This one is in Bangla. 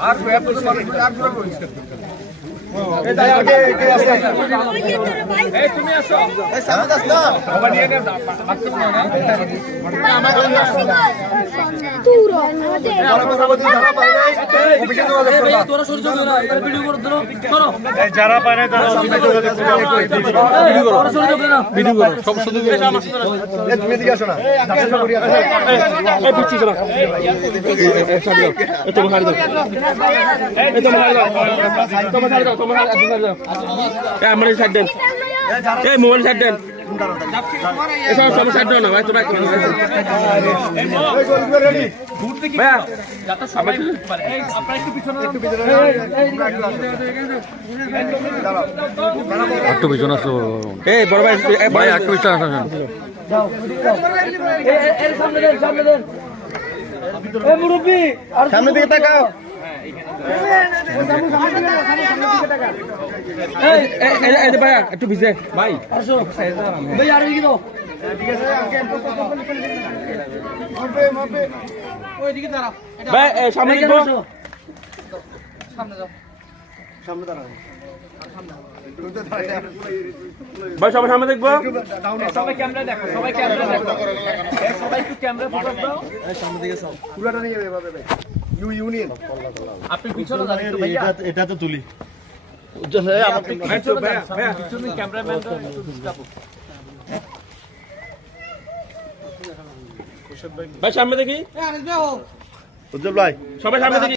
আর তুমি যারা পায় না তারা অফিসে যোগাযোগ করবে তুমি এদিকে আসো না আমার সাইড দেন। এই মোবাইল সাইড দেন। এসব সব সাইড দাও না ভাই তোমরা ভাইয়া যাতে সবাই বুঝতে পারে এই আপনারা একটু পিছনে একটু পিছনে আসতে বলো এই বড় ভাই ভাই একটু পিছনে আসেন। সামনে দিকে তাকাও। এই ভাইয়া একটু ভিজে। ভাই। সামনে ভাই সবাই সামনে দেখব? সবাই ক্যামেরা দেখো সবাই ক্যামেরা দেখো। সবাই একটু ক্যামেরা ফোকাস দাও। পুরাটা নিয়ে যাবে ভাই। ইউ ইউনিয়ন। আপনি পিছনে ভাইয়া। এটা তো তুলি। ভাই সামনে দেখি। উজ্জ্বল ভাই। সবাই সামনে দেখি।